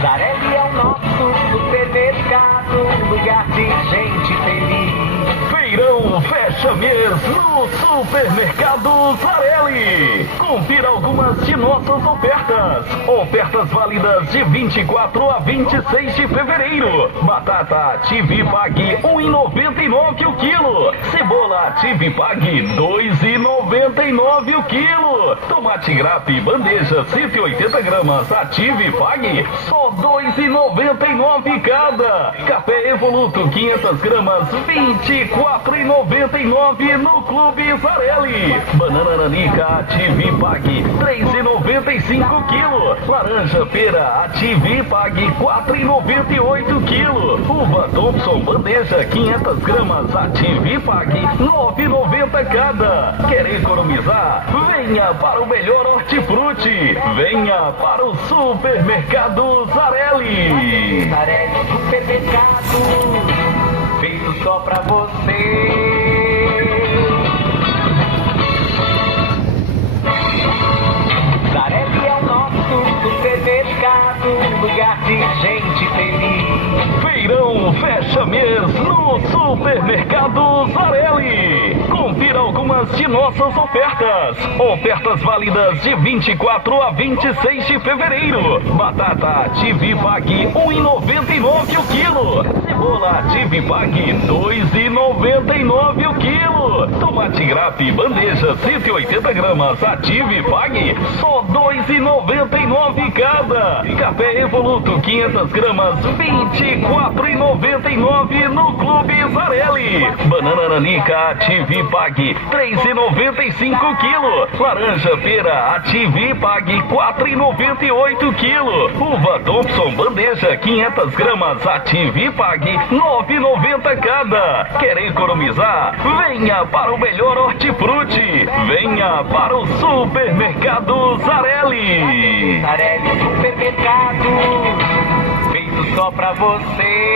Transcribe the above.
Zarelli é o nosso supermercado, lugar de gente feliz. Feirão fecha mês no Supermercado Zarelli. Confira algumas de nossas ofertas. Ofertas válidas de 24 a 26 de fevereiro. Batata Tive Pague 1,99 o quilo. Cebola Tive Pague 2,99 o quilo. Tomate Grape bandeja 180 gramas Tive Pague só 2,99 cada. Café Evoluto 500 gramas 24,99 no Clube Zarelli. Banana Nanica Ative Pague 3,95 quilo. Laranja Pera Ative Pague 4,98 quilo. Uva Thompson bandeja 500 gramas Ative Pague 9,90 cada. Quer economizar? Venha para o melhor hortifruti. Venha para o Supermercado Zarelli. Zarelli Supermercado, feito só pra você. Zarelli é o nosso supermercado, lugar de gente feliz. Feirão fecha mês no Supermercado Zarelli. Confira algumas de nossas ofertas. Ofertas válidas de 24 a 26 de fevereiro. Batata Tive Pague 1,99 o quilo. Cebola Tive Pague 2,99 o quilo. Tomate Grape bandeja 180 gramas Ative Pague só 2,99 cada. Café Evoluto 500 gramas 24,99 no Clube Zarelli. Banana Nanica Ative Pague 3,95 quilo. Laranja Pera Ative Pague 4,98 quilo. Uva Thompson bandeja 500 gramas Ative Pague 9,90 cada. Quer economizar? Venha para o melhor hortifruti. Venha para o Supermercado Zarelli. Zarelli Supermercado, feito só pra você.